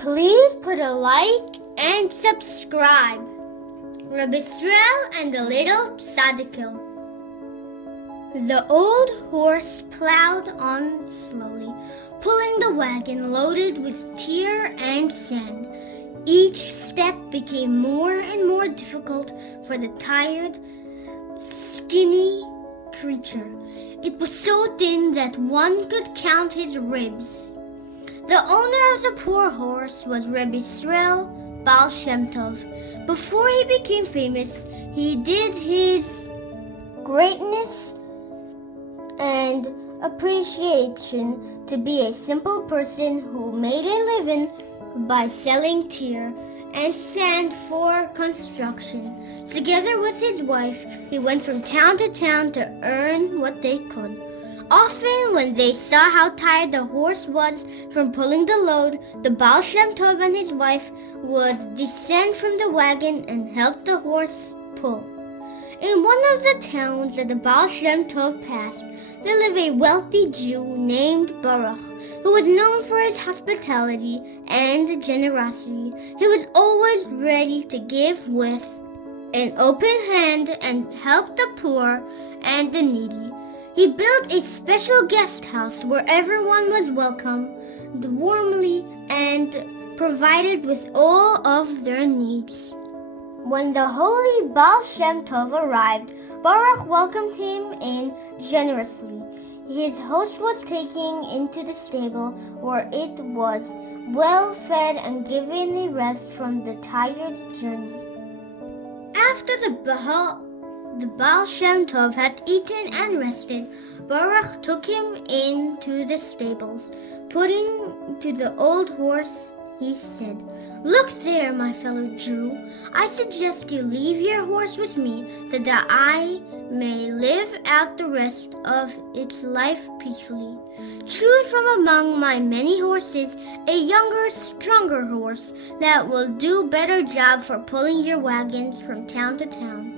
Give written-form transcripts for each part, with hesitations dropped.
Please put a like and subscribe. Rabbi Israel and the Little Tzaddikim. The old horse plowed on slowly, pulling the wagon loaded with tear and sand. Each step became more and more difficult for the tired, skinny creature. It was so thin that one could count his ribs. The owner of the poor horse was Rabbi Israel Baal Shem Tov. Before he became famous, he did his greatness and appreciation to be a simple person who made a living by selling tear and sand for construction. Together with his wife, he went from town to town to earn what they could. Often, when they saw how tired the horse was from pulling the load, the Baal Shem Tov and his wife would descend from the wagon and help the horse pull. In one of the towns that the Baal Shem Tov passed, there lived a wealthy Jew named Baruch, who was known for his hospitality and generosity. He was always ready to give with an open hand and help the poor and the needy. He built a special guest house where everyone was welcomed warmly and provided with all of their needs. When the holy Baal Shem Tov arrived, Baruch welcomed him in generously. His host was taken into the stable where it was well fed and given a rest from the tired journey. After the Baal Shem Tov had eaten and rested, Baruch took him into the stables. Putting to the old horse, he said, "Look there, my fellow Jew. I suggest you leave your horse with me so that I may live out the rest of its life peacefully. Choose from among my many horses a younger, stronger horse that will do a better job for pulling your wagons from town to town."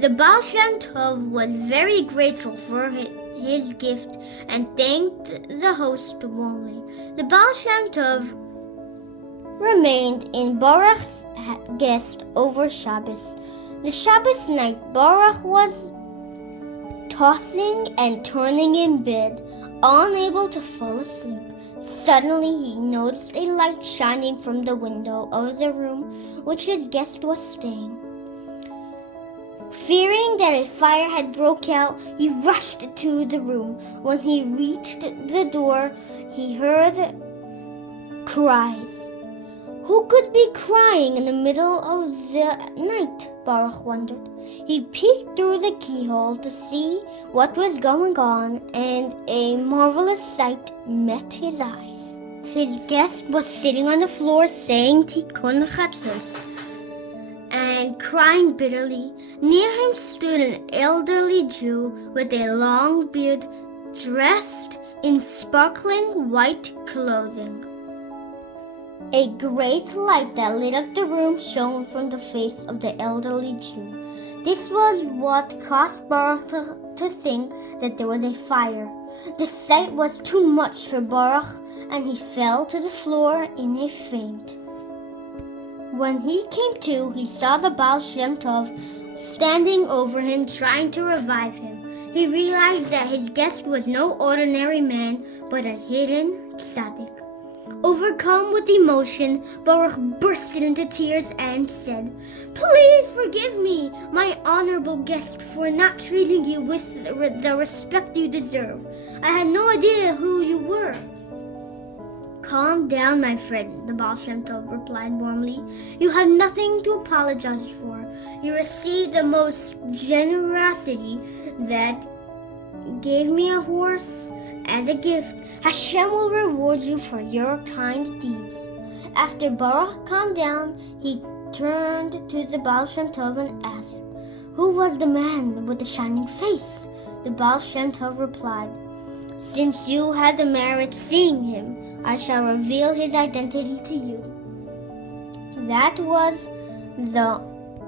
The Baal Shem Tov was very grateful for his gift and thanked the host warmly. The Baal Shem Tov remained in Baruch's guest over Shabbos. The Shabbos night, Baruch was tossing and turning in bed, unable to fall asleep. Suddenly, he noticed a light shining from the window of the room which his guest was staying. Fearing that a fire had broke out, he rushed to the room. When he reached the door, he heard cries. Who could be crying in the middle of the night? Baruch wondered. He peeked through the keyhole to see what was going on, and a marvelous sight met his eyes. His guest was sitting on the floor saying Tikkun Chatzos and crying bitterly. Near him stood an elderly Jew with a long beard, dressed in sparkling white clothing. A great light that lit up the room shone from the face of the elderly Jew. This was what caused Baruch to think that there was a fire. The sight was too much for Baruch, and he fell to the floor in a faint. When he came to, he saw the Baal Shem Tov standing over him, trying to revive him. He realized that his guest was no ordinary man, but a hidden tzaddik. Overcome with emotion, Baruch burst into tears and said, "Please forgive me, my honorable guest, for not treating you with the respect you deserve. I had no idea who you were." "Calm down, my friend," the Baal Shem Tov replied warmly. "You have nothing to apologize for. You received the most generosity that gave me a horse as a gift. Hashem will reward you for your kind deeds." After Baruch calmed down, he turned to the Baal Shem Tov and asked, "Who was the man with the shining face?" The Baal Shem Tov replied, "Since you had the merit seeing him, I shall reveal his identity to you." That was the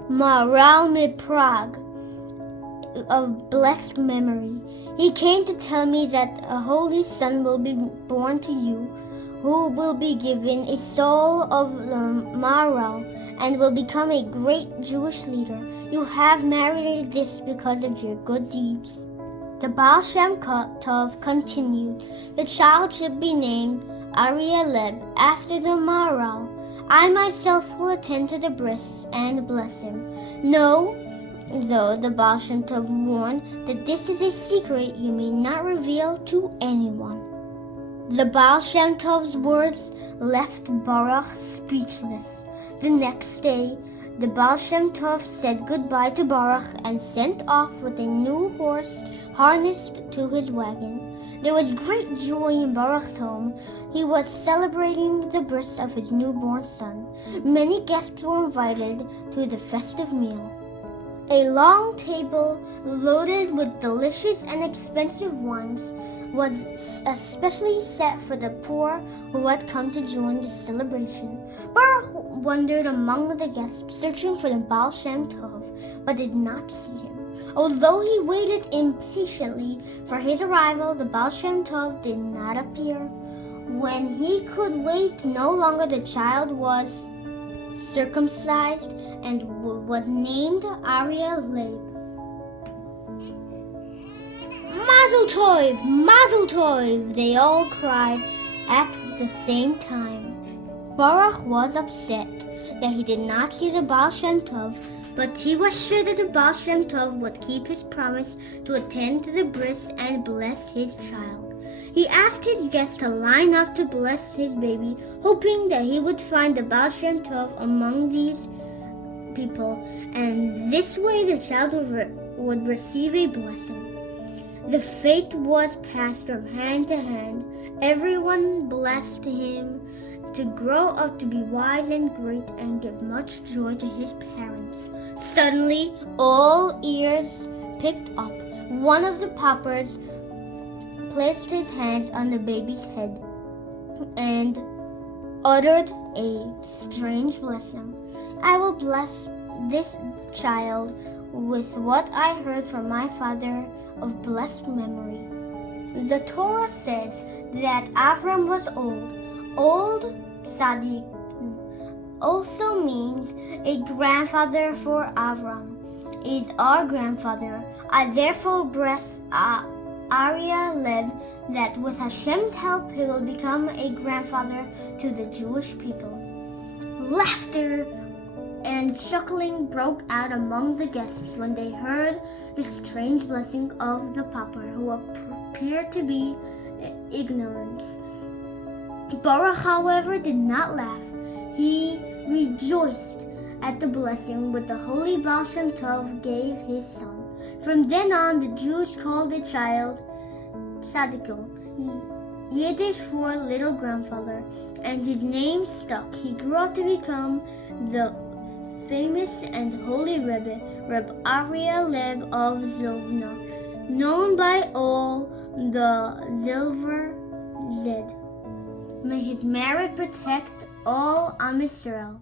Maharal Prague, of blessed memory. He came to tell me that a holy son will be born to you. who will be given a soul of marrow and will become a great Jewish leader. You have merited this because of your good deeds. The Baal Shem Tov continued, the child should be named Arieleb after the Maral. I myself will attend to the bris and bless him. No, though the Baal Shem Tov warned that this is a secret you may not reveal to anyone. The Baal Shem Tov's words left Baruch speechless. The next day, the Baal Shem Tov said goodbye to Baruch and sent off with a new horse harnessed to his wagon. There was great joy in Baruch's home. He was celebrating the birth of his newborn son. Many guests were invited to the festive meal. A long table loaded with delicious and expensive wines was especially set for the poor who had come to join the celebration. Baruch wandered among the guests, searching for the Baal Shem Tov, but did not see him. Although he waited impatiently for his arrival, the Baal Shem Tov did not appear. When he could wait no longer, the child was circumcised and was named Arieleb. Mazel Tov! Mazel Tov! They all cried at the same time. Baruch was upset that he did not see the Baal Shem Tov, but he was sure that the Baal Shem Tov would keep his promise to attend to the bris and bless his child. He asked his guests to line up to bless his baby, hoping that he would find the Baal Shem Tov among these people, and this way the child would receive a blessing. The fate was passed from hand to hand. Everyone blessed him to grow up to be wise and great and give much joy to his parents. Suddenly, all ears picked up. One of the paupers placed his hands on the baby's head and uttered a strange blessing. I will bless this child with what I heard from my father of blessed memory. The Torah says that Avram was old. Old Tzaddik also means a grandfather, for Avram is our grandfather. I therefore bless Arieleb that with Hashem's help he will become a grandfather to the Jewish people. Laughter and chuckling broke out among the guests when they heard the strange blessing of the pauper, who appeared to be ignorant. Baruch, however, did not laugh. He rejoiced at the blessing which the holy Baal Shem Tov gave his son. From then on, the Jews called the child Tzadikil, Yiddish for little grandfather, and his name stuck. He grew up to become the famous and holy Rebbe, Rabbi Arieleb of Zilvna, known by all the Zilver Zed. May his merit protect all Am Israel.